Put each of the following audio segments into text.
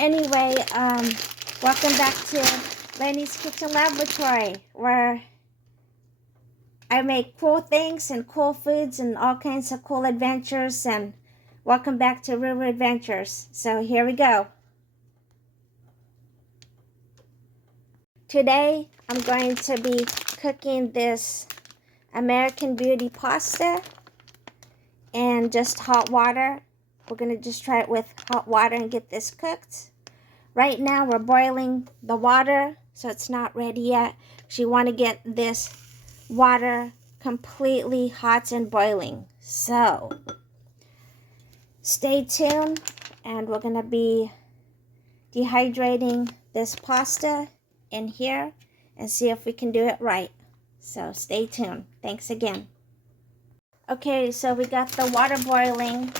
Anyway, welcome back to Lenny's Kitchen Laboratory, where I make cool things and cool foods and all kinds of cool adventures. And welcome back to River Adventures. So here we go. Today, I'm going to be cooking this American Beauty pasta and just hot water. We're going to just try it with hot water and get this cooked. Right now, we're boiling the water, so it's not ready yet. So you want to get this water completely hot and boiling. So stay tuned, and we're going to be dehydrating this pasta in here and see if we can do it right. So stay tuned. Thanks again. Okay, so we got the water boiling.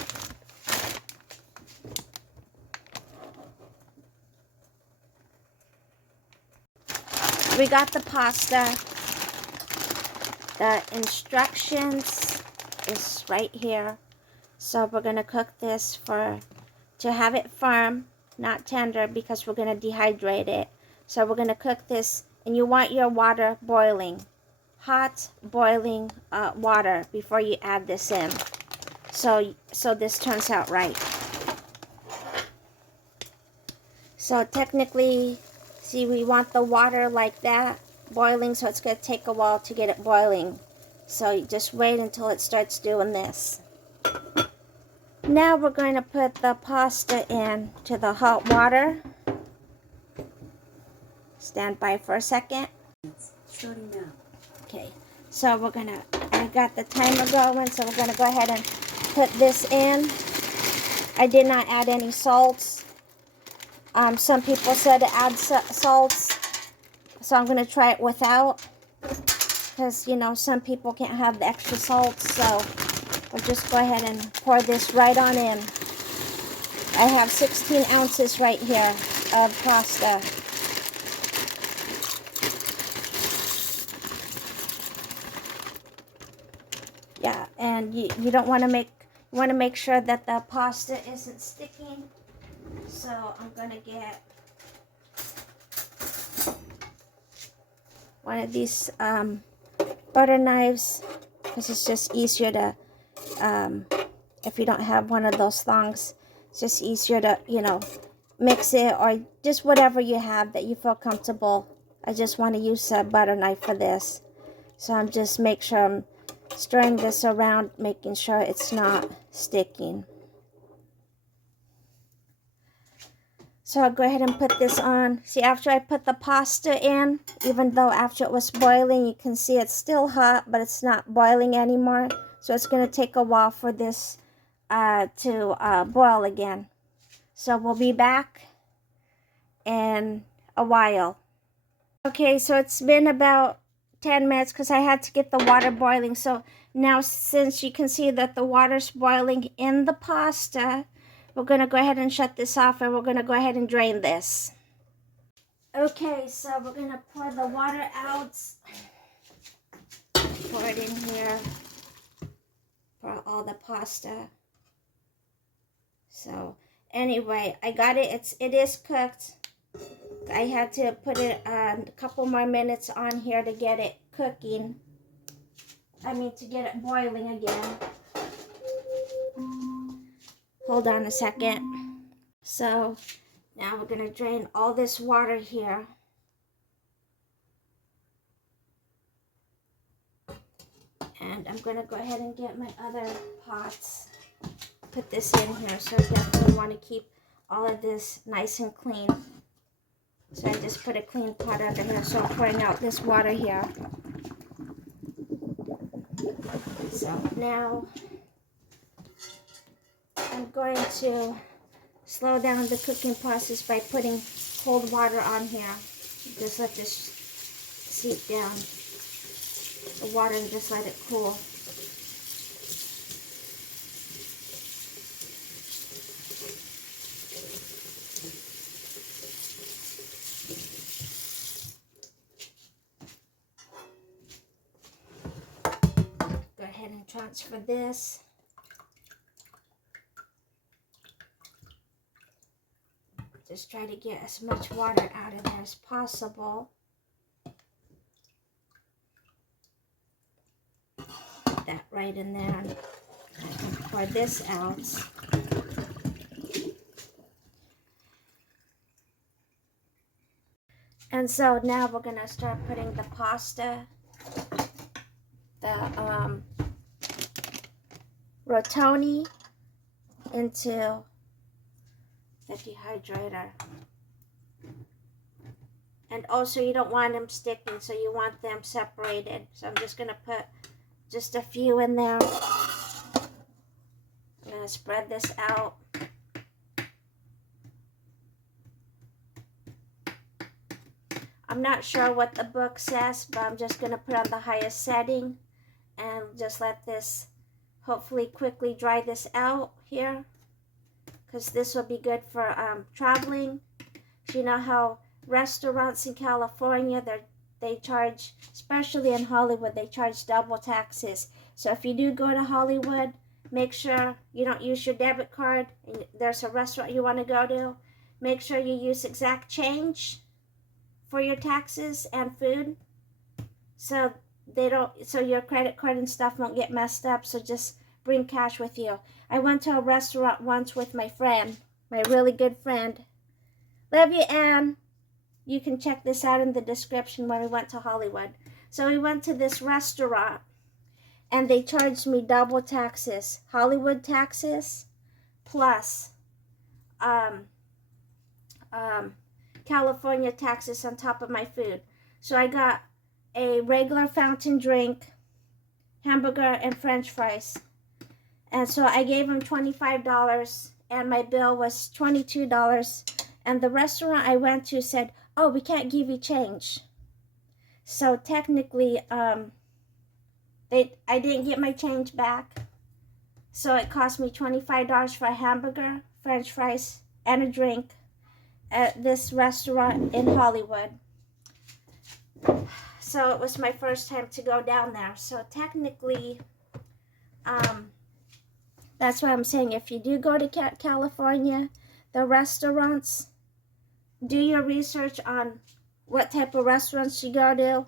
We got the pasta. The instructions is right here. So we're going to cook this to have it firm, not tender, because we're going to dehydrate it. So we're going to cook this, and you want your water boiling. Hot, boiling water before you add this in. So this turns out right. So technically, see, we want the water like that, boiling, so it's going to take a while to get it boiling. So you just wait until it starts doing this. Now we're going to put the pasta in to the hot water. Stand by for a second. Starting now. Okay, so I got the timer going, so we're going to go ahead and put this in. I did not add any salts. Some people said to add salts, so I'm going to try it without, because, you know, some people can't have the extra salt, so we'll just go ahead and pour this right on in. I have 16 ounces right here of pasta. Yeah, and you don't want to make sure that the pasta isn't sticking. So I'm going to get one of these butter knives, because it's just easier to, if you don't have one of those thongs, it's just easier to, you know, mix it, or just whatever you have that you feel comfortable. I just want to use a butter knife for this. So I'm just make sure I'm stirring this around, making sure it's not sticking. So I'll go ahead and put this on. See, after I put the pasta in, even though after it was boiling, you can see it's still hot, but it's not boiling anymore. So it's going to take a while for this to boil again. So we'll be back in a while. Okay, so it's been about 10 minutes because I had to get the water boiling. So now, since you can see that the water's boiling in the pasta, we're going to go ahead and shut this off, and we're going to go ahead and drain this. Okay, so we're going to pour the water out. Pour it in here for all the pasta. So anyway, I got it. It is cooked. I had to put it a couple more minutes on here to get it cooking. To get it boiling again. Hold on a second. So now we're going to drain all this water here. And I'm going to go ahead and get my other pots. Put this in here. So I definitely want to keep all of this nice and clean. So I just put a clean pot under here. So I'm pouring out this water here. So now I'm going to slow down the cooking process by putting cold water on here. Just let this seep down the water and just let it cool. Go ahead and transfer this. Just try to get as much water out of there as possible. Put that right in there. And pour this out. And so now we're gonna start putting the pasta, the rotoni into the dehydrator. And also you don't want them sticking, so you want them separated. So I'm just gonna put just a few in there. I'm gonna spread this out. I'm not sure what the book says, but I'm just gonna put on the highest setting and just let this hopefully quickly dry this out here, because this will be good for traveling. You know how restaurants in California, they charge, especially in Hollywood, they charge double taxes. So if you do go to Hollywood, make sure you don't use your debit card and there's a restaurant you want to go to. Make sure you use exact change for your taxes and food, so your credit card and stuff won't get messed up. So just bring cash with you. I went to a restaurant once with my friend, my really good friend. Love you, Anne. You can check this out in the description when we went to Hollywood. So we went to this restaurant and they charged me double taxes. Hollywood taxes plus California taxes on top of my food. So I got a regular fountain drink, hamburger, and french fries. And so I gave him $25 and my bill was $22. And the restaurant I went to said, oh, we can't give you change. So technically, I didn't get my change back. So it cost me $25 for a hamburger, french fries, and a drink at this restaurant in Hollywood. So it was my first time to go down there. So technically, that's why I'm saying if you do go to California, the restaurants, do your research on what type of restaurants you go to.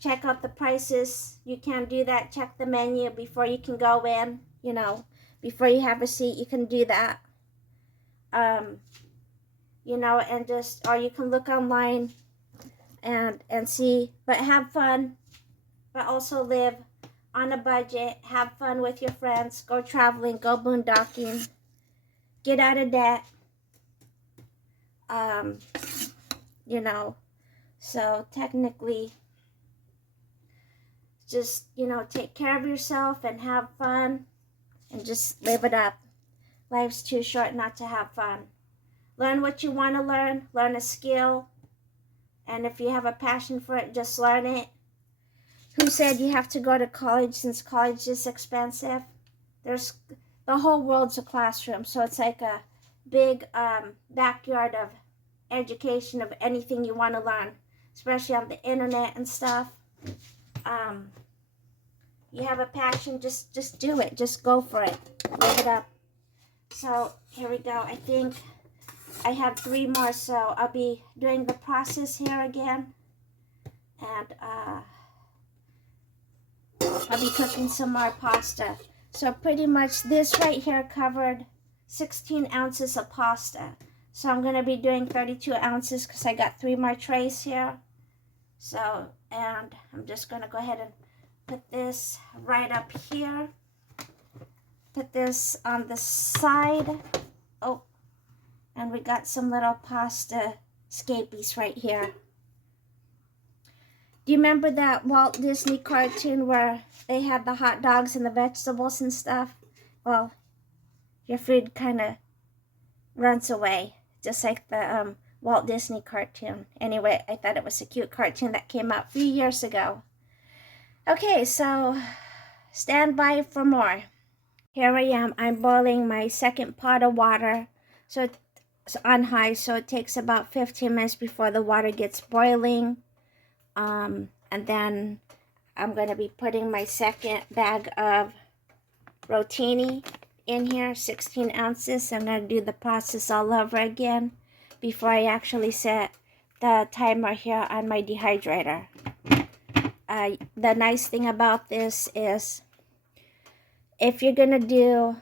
Check out the prices. You can do that. Check the menu before you can go in. You know, before you have a seat, you can do that. You know, and just, or you can look online and see, but have fun, but also live on a budget. Have fun with your friends. Go traveling, go boondocking, get out of debt. You know, so technically, just, you know, take care of yourself and have fun and just live it up. Life's too short not to have fun. Learn what you want to learn a skill, and if you have a passion for it, just learn it. Who said you have to go to college since college is expensive? The whole world's a classroom, so it's like a big backyard of education of anything you want to learn, especially on the internet and stuff. You have a passion, just do it. Just go for it. Live it up. So here we go. I think I have 3 more, so I'll be doing the process here again. And I'll be cooking some more pasta. So pretty much this right here covered 16 ounces of pasta. So I'm going to be doing 32 ounces because I got 3 more trays here. So, and I'm just going to go ahead and put this right up here. Put this on the side. Oh, and we got some little pasta scapies right here. Do you remember that Walt Disney cartoon where they had the hot dogs and the vegetables and stuff? Well, your food kind of runs away, just like the Walt Disney cartoon. Anyway, I thought it was a cute cartoon that came out a few years ago. Okay, so stand by for more. Here I am. I'm boiling my second pot of water. So it's on high, so it takes about 15 minutes before the water gets boiling. And then I'm going to be putting my second bag of rotini in here, 16 ounces. I'm going to do the process all over again before I actually set the timer here on my dehydrator. The nice thing about this is if you're going to do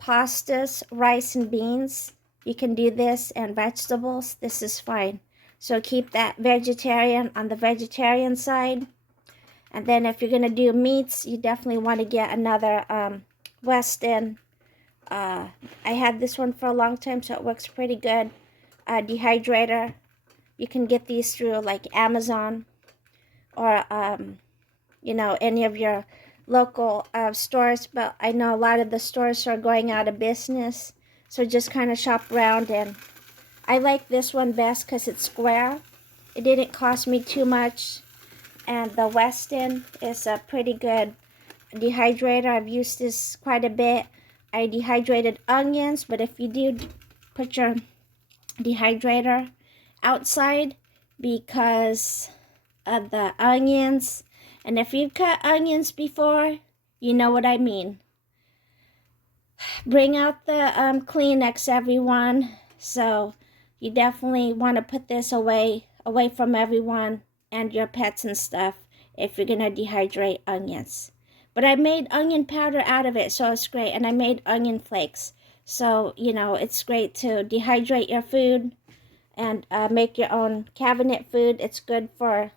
pastas, rice, and beans, you can do this, and vegetables. This is fine. So keep that vegetarian on the vegetarian side. And then if you're going to do meats, you definitely want to get another Weston. I had this one for a long time, so it works pretty good. Dehydrator. You can get these through like Amazon or, you know, any of your local stores. But I know a lot of the stores are going out of business. So just kind of shop around. And I like this one best because it's square. It didn't cost me too much. And the Weston is a pretty good dehydrator. I've used this quite a bit. I dehydrated onions, but if you do put your dehydrator outside because of the onions, and if you've cut onions before, you know what I mean. Bring out the Kleenex, everyone. So you definitely want to put this away from everyone and your pets and stuff if you're gonna dehydrate onions. But I made onion powder out of it, so it's great. And I made onion flakes, so you know it's great to dehydrate your food and make your own cabinet food. It's good for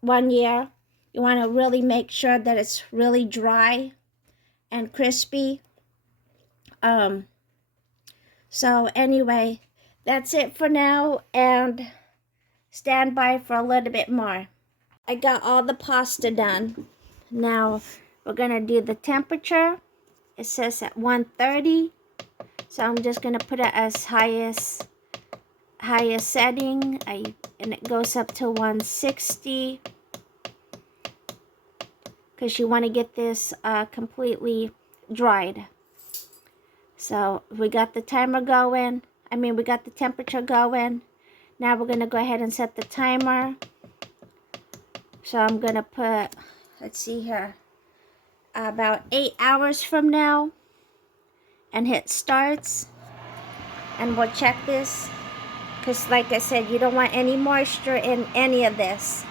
1 year. You want to really make sure that it's really dry and crispy. So anyway, that's it for now, and stand by for a little bit more. I got all the pasta done. Now we're gonna do the temperature. It says at 130, so I'm just gonna put it as highest setting. And it goes up to 160 because you want to get this completely dried. So we got the timer going. We got the temperature going. Now we're gonna go ahead and set the timer. So I'm gonna put, let's see here, about 8 hours from now, and hit starts. And we'll check this, because like I said, you don't want any moisture in any of this.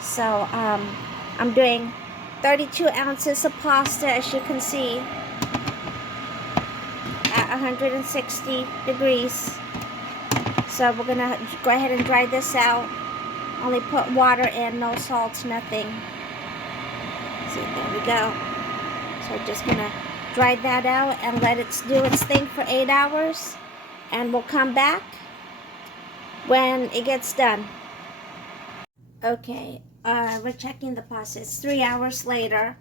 So I'm doing 32 ounces of pasta, as you can see, at 160 degrees. So we're gonna go ahead and dry this out. Only put water in, no salt, nothing. See, there we go. So just gonna dry that out and let it do its thing for 8 hours. And we'll come back when it gets done. Okay, we're checking the pasta. It's 3 hours later.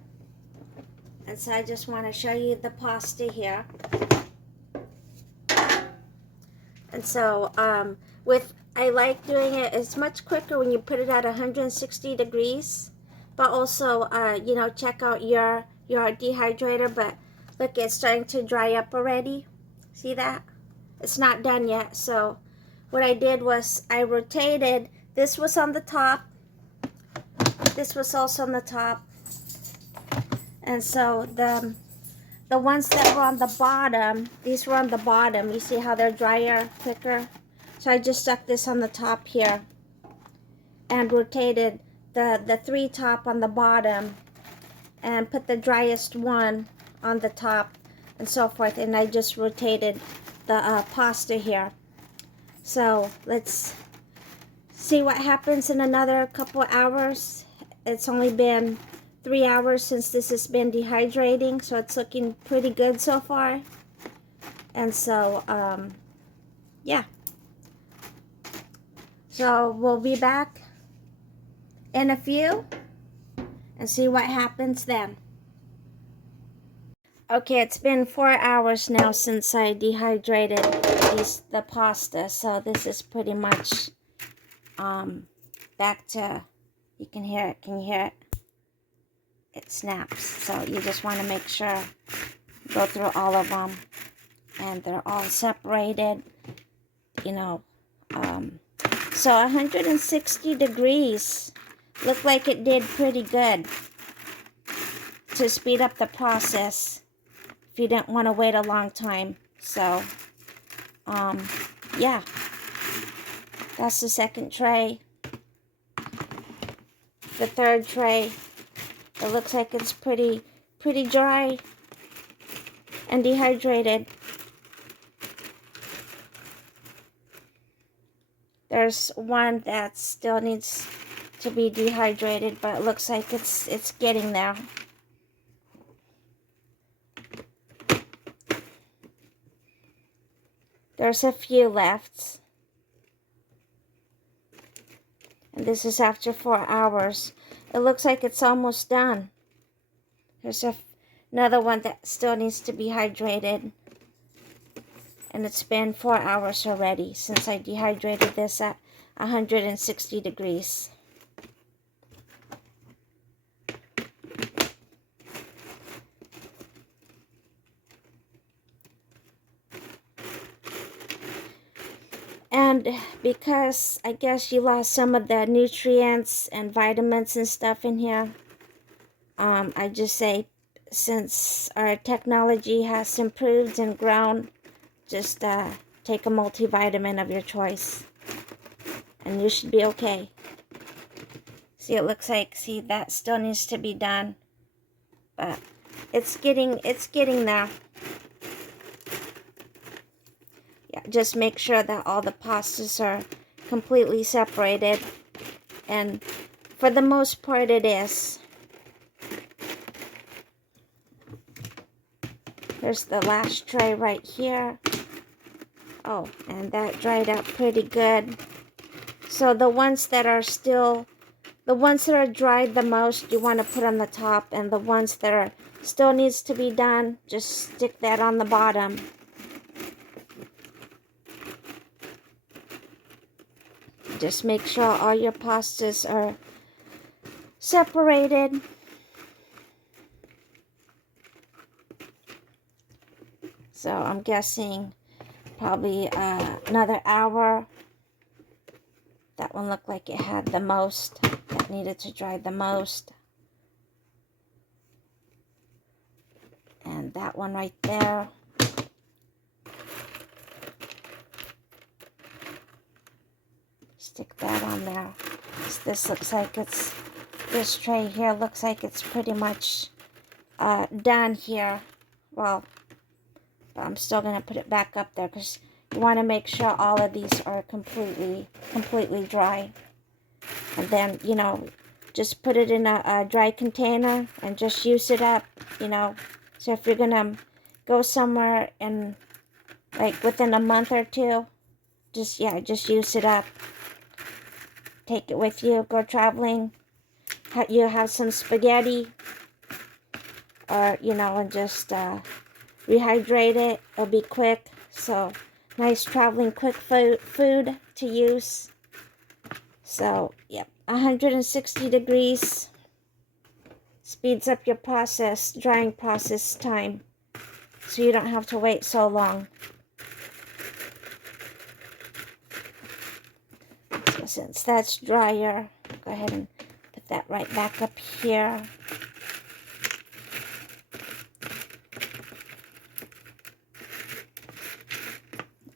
And so I just want to show you the pasta here. And so I like doing it. It's much quicker when you put it at 160 degrees. But also, you know, check out your dehydrator. But look, it's starting to dry up already. See that? It's not done yet. So what I did was I rotated. This was on the top. This was also on the top. And so the ones that were on the bottom, these were on the bottom. You see how they're drier quicker? So I just stuck this on the top here and rotated the 3 top on the bottom and put the driest one on the top and so forth. And I just rotated the pasta here. So let's see what happens in another couple hours. It's only been 3 hours since this has been dehydrating, so it's looking pretty good so far. And so yeah, so we'll be back in a few and see what happens then. Okay, it's been 4 hours now since I dehydrated the pasta, so this is pretty much back to, you can hear it, can you hear it? It snaps. So you just want to make sure, go through all of them, and they're all separated, you know. So 160 degrees looked like it did pretty good to speed up the process. if you didn't want to wait a long time. So, yeah, that's the second tray. The third tray, it looks like it's pretty dry and dehydrated. There's one that still needs to be dehydrated, but it looks like it's getting there. There's a few left. And this is after 4 hours. It looks like it's almost done. There's another one that still needs to be hydrated. And it's been 4 hours already since I dehydrated this at 160 degrees. And because I guess you lost some of the nutrients and vitamins and stuff in here, I just say, since our technology has improved and grown, just take a multivitamin of your choice, and you should be okay. See, it looks like, see, that still needs to be done, but it's getting there. Yeah, just make sure that all the pastas are completely separated, and for the most part it is. There's the last tray right here. Oh, and that dried up pretty good. So the ones that are dried the most, you want to put on the top, and the ones that are still needs to be done, just stick that on the bottom. Just make sure all your pastas are separated. So I'm guessing probably another hour. That one looked like it had the most, that needed to dry the most. And that one right there. Stick that on there. This looks like this tray here looks like it's pretty much done here. Well, but I'm still going to put it back up there because you want to make sure all of these are completely dry. And then, you know, just put it in a dry container and just use it up, you know. So if you're going to go somewhere in, like, within a month or two, just use it up. Take it with you, go traveling. You have some spaghetti, or, you know, and just rehydrate it. It'll be quick. So nice traveling quick food to use. So yep, 160 degrees speeds up your drying process time, so you don't have to wait so long. So since that's drier, go ahead and put that right back up here.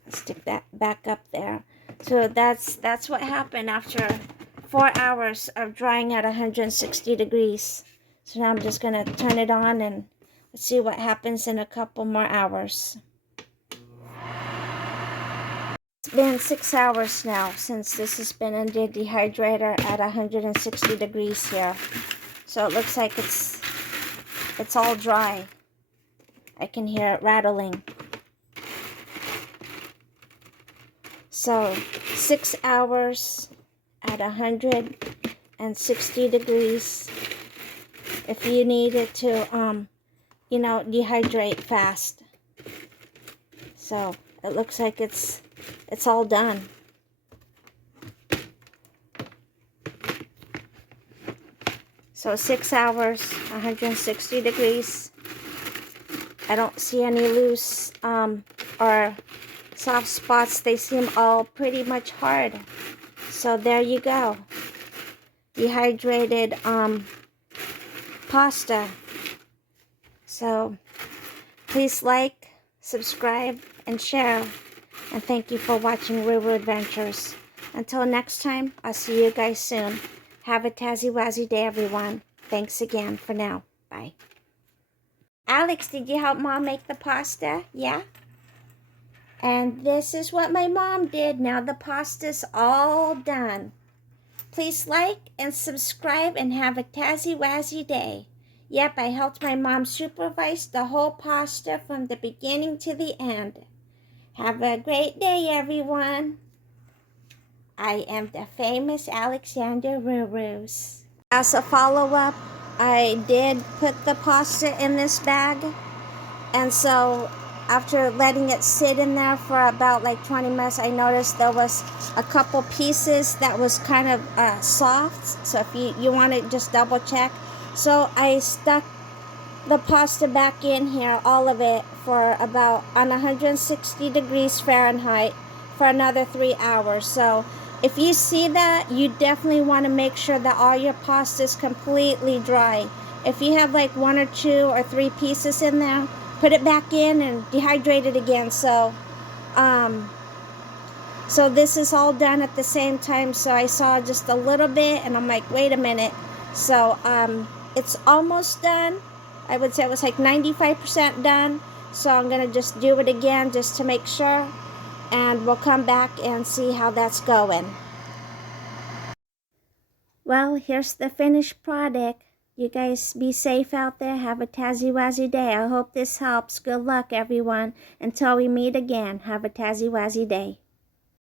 Stick that back up there. So that's what happened after 4 hours of drying at 160 degrees. So now I'm just going to turn it on and let's see what happens in a couple more hours. It's been 6 hours now since this has been in the dehydrator at 160 degrees here. So it looks like it's all dry. I can hear it rattling. So 6 hours at 160 degrees. If you need it to, you know, dehydrate fast. So it looks like it's all done. So 6 hours, 160 degrees. I don't see any loose or soft spots. They seem all pretty much hard. So there you go. Dehydrated pasta. So Please like, subscribe, and share. And thank you for watching Ruru Adventures. Until next time, I'll see you guys soon. Have a Tazzy-Wazzy day, everyone. Thanks again for now. Bye. Alex, did you help Mom make the pasta? Yeah? And this is what my mom did. Now the pasta's all done. Please like and subscribe and have a Tazzy-Wazzy day. Yep, I helped my mom supervise the whole pasta from the beginning to the end. Have a great day, everyone. I am the famous Alexander Rurus. As a follow-up, I did put the pasta in this bag. And so after letting it sit in there for about like 20 minutes, I noticed there was a couple pieces that was kind of soft. So if you want to just double check. So I stuck the pasta back in here, all of it, for about on 160 degrees Fahrenheit for another 3 hours. So if you see that, you definitely want to make sure that all your pasta is completely dry. If you have like 1 or 2 or 3 pieces in there, put it back in and dehydrate it again. So this is all done at the same time. So I saw just a little bit and I'm like, wait a minute. So it's almost done. I would say it was like 95% done. So I'm going to just do it again just to make sure. And we'll come back and see how that's going. Well, here's the finished product. You guys be safe out there. Have a Tazzy-Wazzy day. I hope this helps. Good luck, everyone. Until we meet again, have a Tazzy-Wazzy day.